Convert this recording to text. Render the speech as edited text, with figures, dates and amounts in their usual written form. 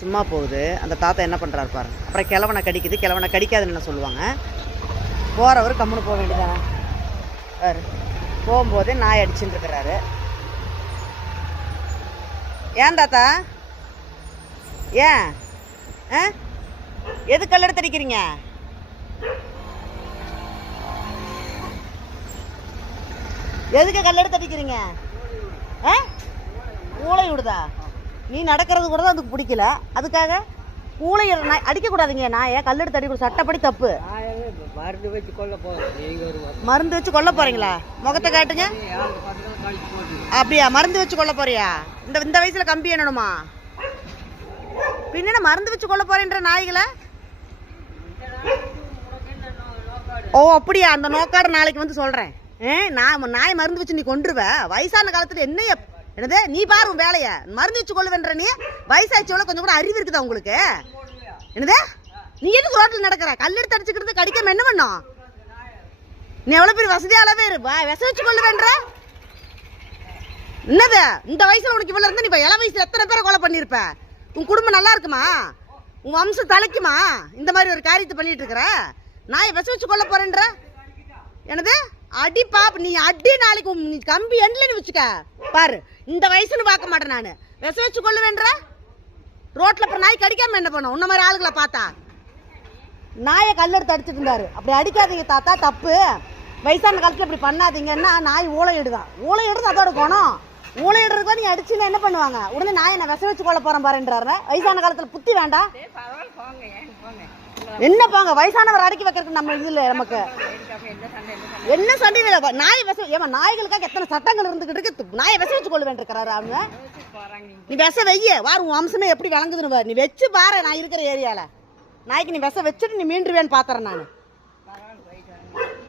சும்மா போகுது. அந்த தாத்தா என்ன பண்ணுறாரு பாருங்க. அப்புறம் கிழவனை கடிக்குது, கிழவனை கடிக்காதுன்னு என்ன சொல்லுவாங்க. போகிறவர் கம்முன்னு போக வேண்டியதானே. பாரு போகும்போதே நாய் அடிச்சுட்டு இருக்கிறாரு. ஏன் தாத்தா ஏன் எது கல்லெடுத்து அடிக்கிறீங்க? எதுக்கு கல்லெடுத்து அடிக்கிறீங்க? ஊளை விடுதா? நீ நடக்கிறது கூட தான் அதுக்கு பிடிக்கல, அதுக்காக ஊளை நாய் அடிக்கக்கூடாதுங்க. நாயை கல்லெடுத்து அடிக்கூடாது, சட்டப்படி தப்பு. மருந்து வச்சு கொல்ல போகிறோம். மருந்து வச்சு கொல்ல போறீங்களா? முகத்தை காட்டுங்க. அப்படியா? மருந்து வச்சு கொல்ல போறியா? இந்த வயசுல கம்பி என்னணுமா? பின்ன மருந்து வச்சு கொல்ல போறேன்ற நாய்களை? ஓ அப்படியா? அந்த நோக்காடு நாளைக்கு வந்து சொல்றேன். நான் நாய் மருந்து வச்சு நீ கொன்றுவ? வயசான காலத்துல என்னது நீ பாரு உன் வேலைய. மருந்து வச்சு கொள்ளுவேன்ற நீ வயசாச்சோட கொஞ்சம் கூட அறிவு இருக்குதா உங்களுக்கு? என்னது நீ எதுக்கு ரோட்டில் நடக்கிற? கல்லெடுத்து அடிச்சுக்கிறது கடிக்காம என்ன பண்ணும்? நீ எவ்வளவு பெரிய வசதியாலவே இரு, விச வச்சு கொள்ளுவேன்ற என்னது? இந்த வயசுல உனக்கு இவ்வளவு இருந்தா நீ இள வயசுல எத்தனை பேரை கொலை பண்ணிருப்ப? உன் குடும்பம் நல்லா இருக்குமா? உன் வம்சம் தலைக்குமா? இந்த மாதிரி ஒரு காரியத்தை பண்ணிட்டு இருக்கிற நாயை விச வச்சு கொல்ல போறேன்ற என்னது? அடி பாப்பு நீ அடி. நாளைக்கு நீ கம்பி எண்ணில் வச்சுக்க பாரு. இந்த வயசுன்னு பார்க்க மாட்டேன் நான். விச வச்சு கொள்ளுவேன்ற ரோட்ல அப்புறம் நாய் கடிக்காம என்ன பண்ணும்? உன்ன மாதிரி ஆளுகளை பார்த்தா நாயை கல்லெடுத்து அடிச்சுட்டு இருந்தாரு. அப்படி அடிக்காதீங்க தாத்தா, தப்பு. வயசான காலத்துல இப்படி பண்ணாதீங்கன்னா நாய் ஊளை இடுதான். ஊளை இடுறது அதோட குணம். ஊளை இடுறதுக்கு நீ அடிச்சுன்னா என்ன பண்ணுவாங்க? உடனே நாயை நான் விச வச்சு கொள்ள போறேன் பாருன்றாரு. வயசான காலத்துல புத்தி வேண்டாம். என்ன போங்க, வயசானவர் அடக்கி வைக்கிறதுக்கு நம்ம இது இல்லை. நமக்கு என்ன சண்டை இல்லை. நாய் விச நாய்களுக்காக எத்தனை சட்டங்கள் இருந்துகிட்டு இருக்கு. நாயை விச வச்சு கொள்ள வேண்டியிருக்கிறாரு அவங்க. நீ விச வெய்ய வாரு, உன் வம்சமே எப்படி விளங்குதுன்னு பாரு. நீ வச்சு பாரு. நான் இருக்கிற ஏரியால நாய்க்கு நீ விச வச்சுட்டு நீ மீண்டுருவேன்னு பாத்துறேன் நான்.